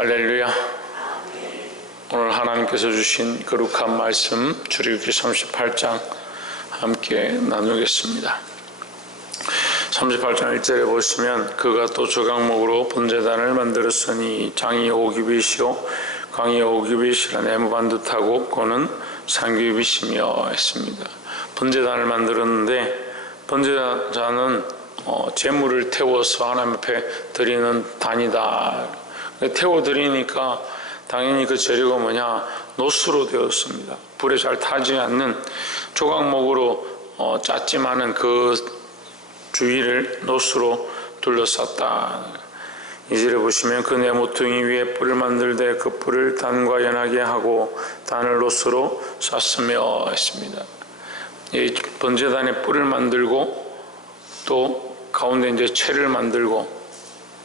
할렐루야. 오늘 하나님께서 주신 거룩한 말씀 출애굽기 38장 함께 나누겠습니다. 38장 1절에 보시면 그가 또 조각목으로 번제단을 만들었으니 장이 오기빗이요 광이 오기빗이라 네모 반듯하고 고는 상기빗이며 했습니다. 번제단을 만들었는데 번제단은 제물을 태워서 하나님 앞에 드리는 단이다. 태워 드리니까 당연히 그 재료가 뭐냐, 노수로 되었습니다. 불에 잘 타지 않는 조각목으로 짰지만은 그 주위를 노수로 둘러쌌다. 이절에 보시면 그 네모퉁이 위에 뿔을 만들되 그 뿔을 단과 연하게 하고 단을 노수로 쌌으며 했습니다. 이 번제단에 뿔을 만들고 또 가운데 이제 채를 만들고,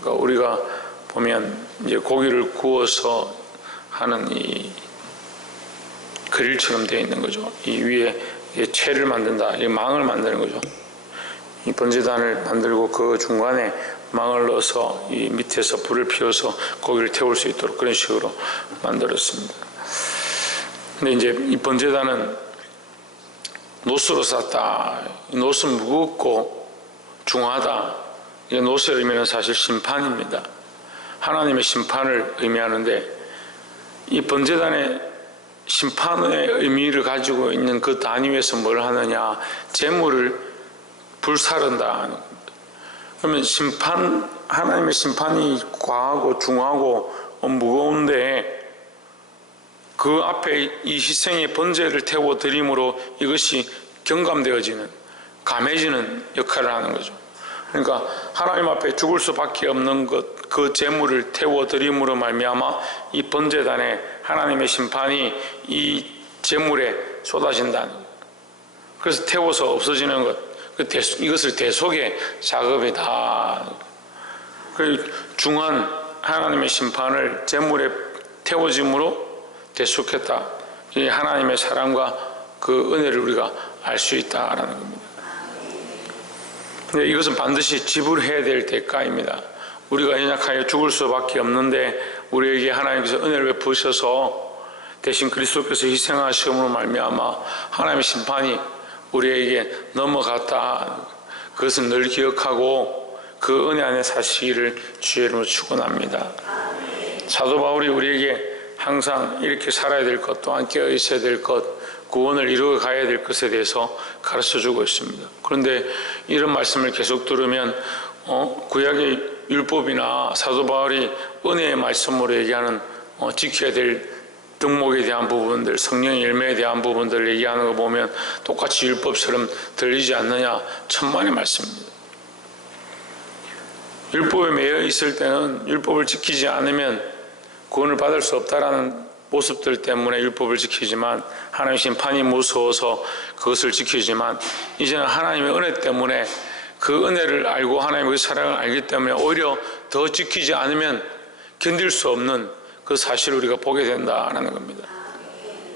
그러니까 우리가 보면 이제 고기를 구워서 하는 이 그릴처럼 되어 있는 거죠. 이 위에 채를 만든다, 이 망을 만드는 거죠. 이 번제단을 만들고 그 중간에 망을 넣어서 이 밑에서 불을 피워서 고기를 태울 수 있도록 그런 식으로 만들었습니다. 근데 이제 이 번제단은 노수로 쌌다. 이 노수는 무겁고 중하다. 이 노수의 의미는 사실 심판입니다. 하나님의 심판을 의미하는데, 이 번제단의 심판의 의미를 가지고 있는 그 단 위에서 뭘 하느냐, 제물을 불사른다. 그러면 하나님의 심판이 과하고 중하고 무거운데 그 앞에 이 희생의 번제를 태워 드림으로 이것이 경감되어지는, 감해지는 역할을 하는 거죠. 그러니까 하나님 앞에 죽을 수밖에 없는 것, 그 제물을 태워 드림으로 말미암아 이 번제단에 하나님의 심판이 이 제물에 쏟아진다는 것. 그래서 태워서 없어지는 것, 이것을 대속의 작업이다. 그 중한 하나님의 심판을 제물에 태워짐으로 대속했다. 이 하나님의 사랑과 그 은혜를 우리가 알 수 있다라는 겁니다. 근데 이것은 반드시 지불해야 될 대가입니다. 우리가 연약하여 죽을 수밖에 없는데 우리에게 하나님께서 은혜를 베푸셔서 대신 그리스도께서 희생하심으로 말미암아 하나님의 심판이 우리에게 넘어갔다. 그것을 늘 기억하고 그 은혜 안에 사시기를 주의 이름으로 축원합니다. 사도 바울이 우리에게 항상 이렇게 살아야 될 것, 또한 깨어 있어야 될 것, 구원을 이루어 가야 될 것에 대해서 가르쳐주고 있습니다. 그런데 이런 말씀을 계속 들으면 구약의 율법이나 사도 바울이 은혜의 말씀으로 얘기하는 지켜야 될 덕목에 대한 부분들, 성령의 열매에 대한 부분들을 얘기하는 거 보면 똑같이 율법처럼 들리지 않느냐, 천만의 말씀입니다. 율법에 매여 있을 때는 율법을 지키지 않으면 구원을 받을 수 없다라는 모습들 때문에 율법을 지키지만, 하나님의 심판이 무서워서 그것을 지키지만, 이제는 하나님의 은혜 때문에 그 은혜를 알고 하나님의 사랑을 알기 때문에 오히려 더 지키지 않으면 견딜 수 없는 그 사실을 우리가 보게 된다는 겁니다.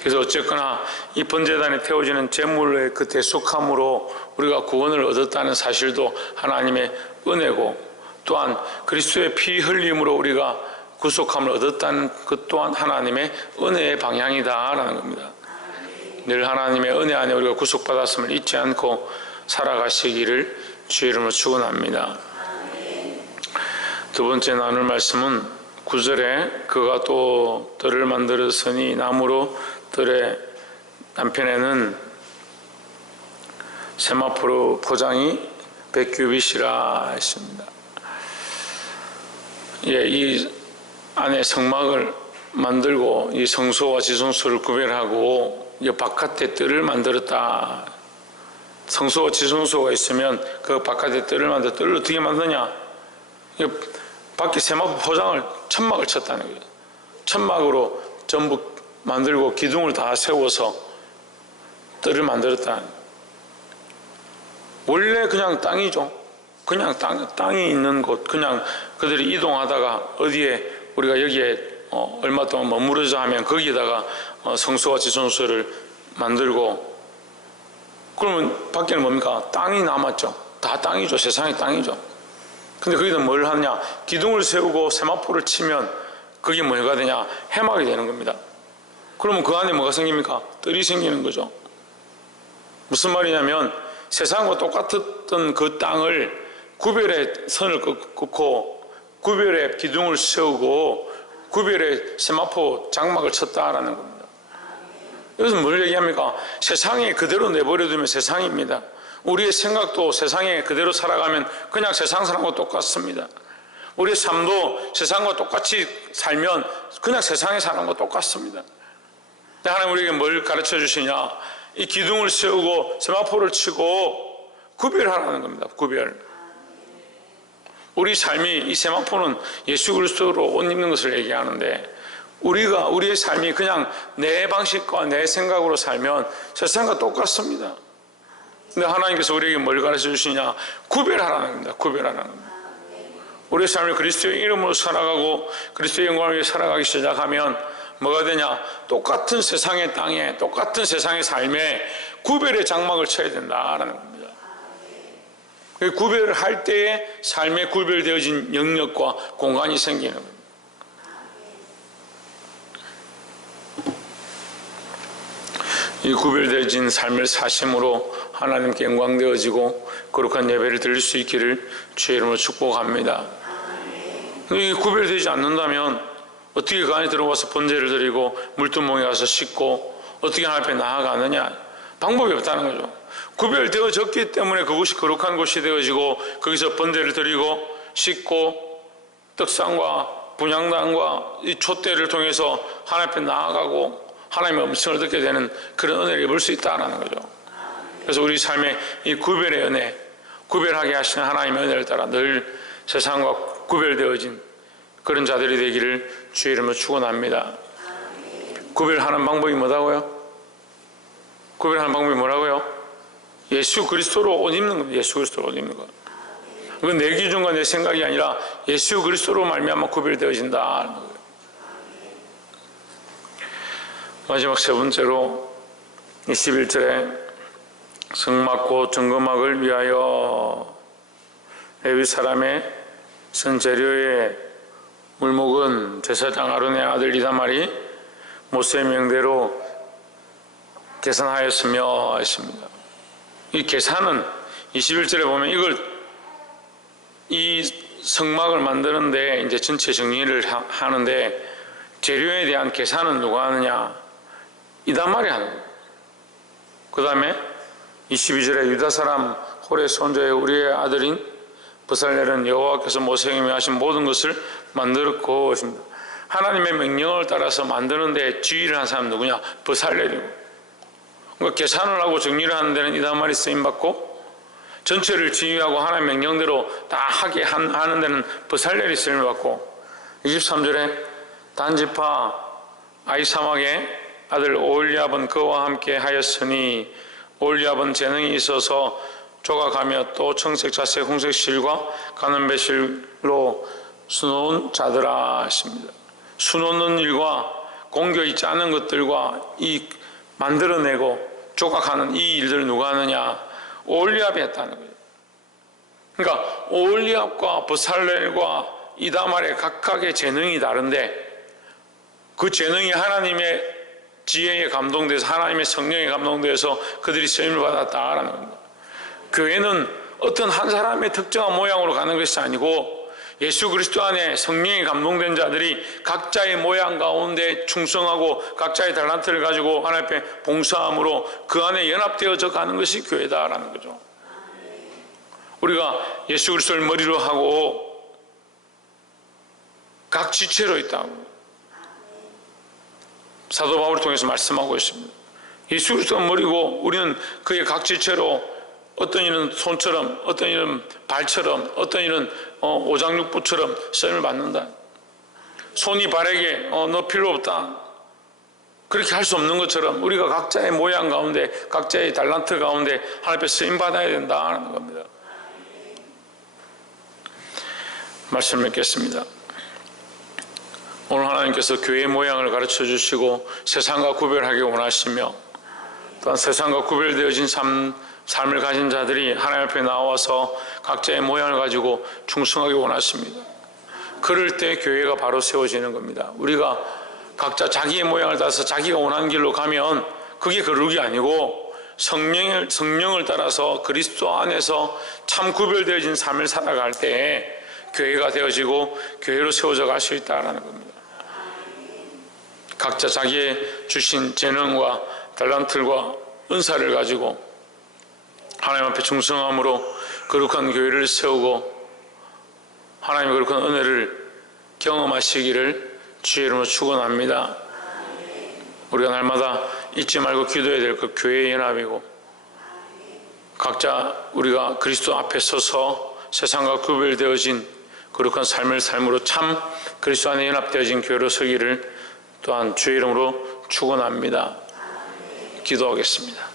그래서 어쨌거나 이 번제단에 태워지는 제물의 그 대속함으로 우리가 구원을 얻었다는 사실도 하나님의 은혜고, 또한 그리스도의 피 흘림으로 우리가 구속함을 얻었다는 것 또한 하나님의 은혜의 방향이다라는 겁니다. 늘 하나님의 은혜 안에 우리가 구속받았음을 잊지 않고 살아가시기를 주의 이름으로 축원합니다. 두 번째 나눌 말씀은 9절에 그가 또 뜰을 만들었으니 나무로 뜰의 남편에는 세마포로 포장이 100규빗이라 했습니다. 이 안에 성막을 만들고 이 성소와 지성소를 구별하고 이 바깥에 뜰을 만들었다. 성소와 지성소가 있으면 그 바깥에 뜰을 만들어. 뜰을 어떻게 만드냐? 밖에 세마포 포장을, 천막을 쳤다는 거예요. 천막으로 전부 만들고 기둥을 다 세워서 뜰을 만들었다. 원래 그냥 땅이죠. 그냥 땅이 있는 곳, 그냥 그들이 이동하다가 어디에 우리가 여기에 얼마 동안 머무르자 하면 거기에다가 성소와 지성소를 만들고, 그러면 밖에는 뭡니까? 땅이 남았죠. 다 땅이죠. 세상이 땅이죠. 근데 거기다 뭘 하느냐? 기둥을 세우고 세마포를 치면 그게 뭐가 되냐? 해막이 되는 겁니다. 그러면 그 안에 뭐가 생깁니까? 뜰이 생기는 거죠. 무슨 말이냐면 세상과 똑같았던 그 땅을 구별의 선을 긋고 구별의 기둥을 세우고 구별의 세마포 장막을 쳤다라는 겁니다. 여기서 뭘 얘기합니까? 세상에 그대로 내버려두면 세상입니다. 우리의 생각도 세상에 그대로 살아가면 그냥 세상 사람과 똑같습니다. 우리의 삶도 세상과 똑같이 살면 그냥 세상의 사람과 똑같습니다. 하나님 우리에게 뭘 가르쳐 주시냐? 이 기둥을 세우고 세마포를 치고 구별하라는 겁니다. 구별. 우리 삶이 이 세마포는 예수 그리스도로 옷 입는 것을 얘기하는데 우리의 삶이 그냥 내 방식과 내 생각으로 살면 세상과 똑같습니다. 근데 하나님께서 우리에게 뭘 가르쳐 주시냐? 구별하라는 겁니다. 구별하라는 겁니다. 우리의 삶을 그리스도의 이름으로 살아가고 그리스도의 영광을 위해 살아가기 시작하면 뭐가 되냐? 똑같은 세상의 땅에 똑같은 세상의 삶에 구별의 장막을 쳐야 된다라는 겁니다. 구별을 할 때에 삶에 구별되어진 영역과 공간이 생기는 겁니다. 이 구별되어진 삶을 사심으로 하나님께 영광되어지고 거룩한 예배를 드릴 수 있기를 주의 이름으로 축복합니다. 이 구별되지 않는다면 어떻게 그 안에 들어와서 번제를 드리고 물두멍에 가서 씻고 어떻게 하나님 앞에 나아가느냐? 방법이 없다는 거죠. 구별되어졌기 때문에 그곳이 거룩한 곳이 되어지고 거기서 번제를 드리고 씻고 떡상과 분향단과 이 촛대를 통해서 하나님 앞에 나아가고 하나님의 음성을 듣게 되는 그런 은혜를 입을 수 있다는 거죠. 그래서 우리 삶의 이 구별의 은혜, 구별하게 하시는 하나님의 은혜를 따라 늘 세상과 구별되어진 그런 자들이 되기를 주의 이름으로 축원합니다. 구별하는 방법이 뭐라고요? 구별하는 방법이 뭐라고요? 예수 그리스도로 옷 입는 겁니다. 예수 그리스도로 옷 입는 것. 그건 내 기준과 내 생각이 아니라 예수 그리스도로 말미암아 구별되어진다. 마지막 세 번째로 21절에 성막고 정금막을 위하여 레위 사람의 선재료의 물목은 제사장 아론의 아들 이다말이 모세의 명대로 계산하였으며 했습니다. 이 계산은 21절에 보면 이 성막을 만드는데 이제 전체 정리를 하는데 재료에 대한 계산은 누가 하느냐? 이다말이 하는 거예요. 그 다음에 22절에 유다 사람 홀의 손자의 우리의 아들인 브살렐은 여호와께서 모세에게 명하신 모든 것을 만들었고 했습니다. 하나님의 명령을 따라서 만드는데 지휘를 한 사람 누구냐? 브살렐이고. 그러니까 계산을 하고 정리를 하는 데는 이다말이 쓰임받고 전체를 지휘하고 하나님의 명령대로 다 하게 하는 데는 브살렐이 쓰임받고 23절에 단지파 아히사막의 아들 오홀리압은 그와 함께 하였으니 오홀리압은 재능이 있어서 조각하며 또 청색, 자색, 홍색 실과 가는 배실로 수놓은 자들아 했습니다. 수놓는 일과 공교히 짜는 것들과 이 만들어내고 조각하는 이 일들을 누가 하느냐? 오홀리압이 했다는 거예요. 그러니까 오홀리압과 브살렐과 이다말의 각각의 재능이 다른데 그 재능이 하나님의 지혜에 감동돼서 하나님의 성령에 감동돼서 그들이 쓰임을 받았다라는 겁니다. 교회는 어떤 한 사람의 특정한 모양으로 가는 것이 아니고 예수 그리스도 안에 성령에 감동된 자들이 각자의 모양 가운데 충성하고 각자의 달란트를 가지고 하나님 앞에 봉사함으로 그 안에 연합되어져 가는 것이 교회다라는 거죠. 우리가 예수 그리스도를 머리로 하고 각 지체로 있다고 사도 바울을 통해서 말씀하고 있습니다. 예수 그리스도가 머리고 우리는 그의 각 지체로 어떤 이는 손처럼 어떤 이는 발처럼 어떤 이는 오장육부처럼 쓰임을 받는다. 손이 발에게 너 필요 없다 그렇게 할 수 없는 것처럼 우리가 각자의 모양 가운데 각자의 달란트 가운데 하나님 앞에 쓰임 받아야 된다는 겁니다. 말씀 맺겠습니다. 오늘 하나님께서 교회의 모양을 가르쳐 주시고 세상과 구별하기 원하시며 또한 세상과 구별되어진 삶을 가진 자들이 하나님 앞에 나와서 각자의 모양을 가지고 충성하기 원하십니다. 그럴 때 교회가 바로 세워지는 겁니다. 우리가 각자 자기의 모양을 따라서 자기가 원하는 길로 가면 그게 거룩이 아니고 성령을 따라서 그리스도 안에서 참 구별되어진 삶을 살아갈 때 교회가 되어지고 교회로 세워져 갈 수 있다는 겁니다. 각자 자기의 주신 재능과 달란트와 은사를 가지고 하나님 앞에 충성함으로 거룩한 교회를 세우고 하나님의 거룩한 은혜를 경험하시기를 주의 이름으로 축원합니다. 우리가 날마다 잊지 말고 기도해야 될 것 교회의 연합이고 각자 우리가 그리스도 앞에 서서 세상과 구별되어진 거룩한 삶을 삶으로 참 그리스도 안에 연합되어진 교회로 서기를 또한 주의 이름으로 축원합니다. 기도하겠습니다.